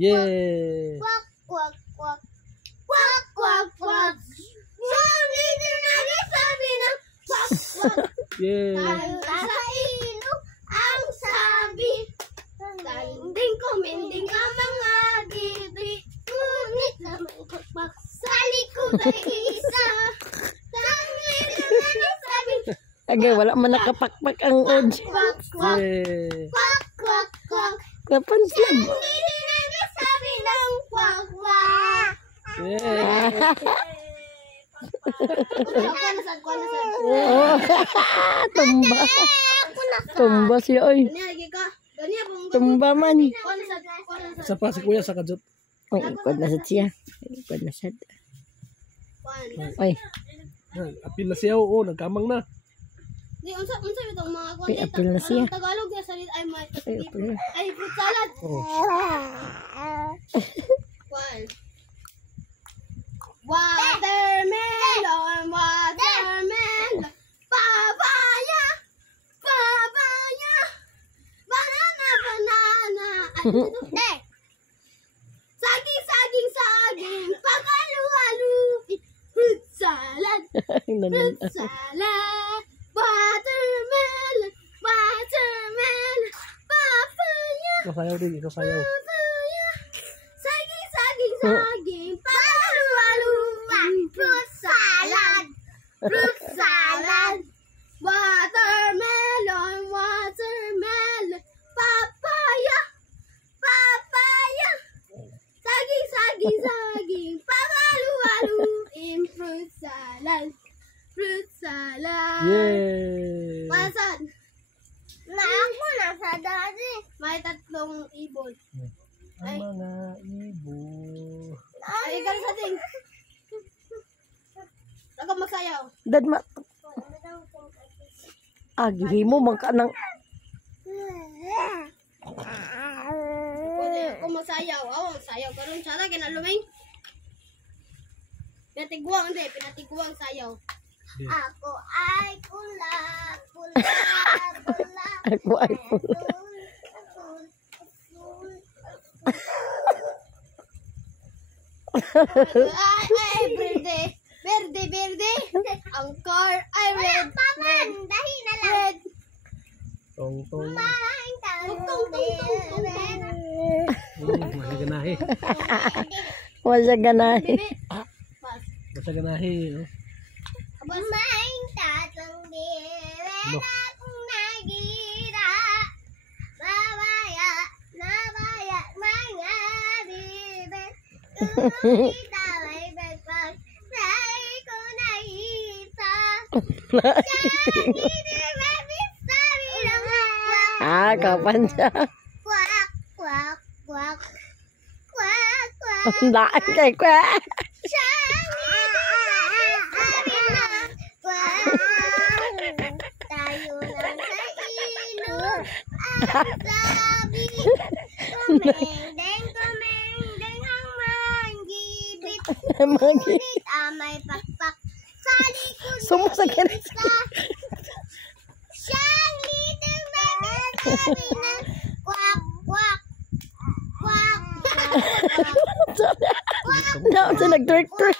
Yay! Quack, quack, quack. Quack, quack, quack. Sabi din sabi ng quack, quack. Yay! Nasa ilog ang sabi. Tanding kuminding ang mga bibig. Ngunit naman quack, sa likod ay isa. Tanding naman sabi. Agay, wala man nakapakpak ang odds. Quack, quack. Yay! Quack, quack, quack. Kapan siya? Hindi sabi ng quack, quack. Yay! Oh, tumba. Tumba siya, oy. Tumba man. Sa pa si kuya sa kajot. Ay, ikod na siya. Ikod na siya. Ay, Apil na siya, oo, nagkamang na. Unsa itong mga ay, apil na siya. Tagalog niya salit ay Ay, apil na. ay fruit salad. One. Watermelon, watermelon, papaya, papaya, banana, banana. Saging, saging, saging, pakalu-alu, fruit salad, fruit salad, watermelon, watermelon, papaya, Ikaw din, ikaw sayaw. papaya, saging, saging, saging, pakalu-alu, fruit salad, fruit salad, watermelon, watermelon, papaya, papaya, saging, saging, saging, pakalu-alu, in fruit salad, fruit salad. Yay! Masan? Na ako nasa dati. May tatlong ibon. Ang mga ibo. Ay, ikaw sa ting. Ako magsayaw. Dad ma. Agi mo magka ng Pwede ako magsayaw. Ako magsayaw. Karoon siya na kinaluming. Pinatiguang, hindi. Pinatiguang sayaw. Ako ay pula, pula, pula. ako ay pula. Ay, verde. Verde, verde. Ang car ay red. Red. Dahin na lang. Red. Tong tong. Tung, tung, tung, tung, tung. Masaganahi. Wala ganahin. Bibi. Pas. Masaganahi. Maing tatlong bibig No. akong nagira. Babaya, nabaya, mga bibig. Kumita may bagpag, say ko na isa. Ah, kapan siya? Quack, quack, quack. Quack, quack. Ang daan kay kwa. Tayo lang sa ilog at sabi, kumendeng, kumendeng ang manggibit. Magi. Ngunit may pakpak sa likod Sumasakit. ng isa. Siyang little baby sabi na quack, quack, quack, quack, quack. Na, nag-trick-trick.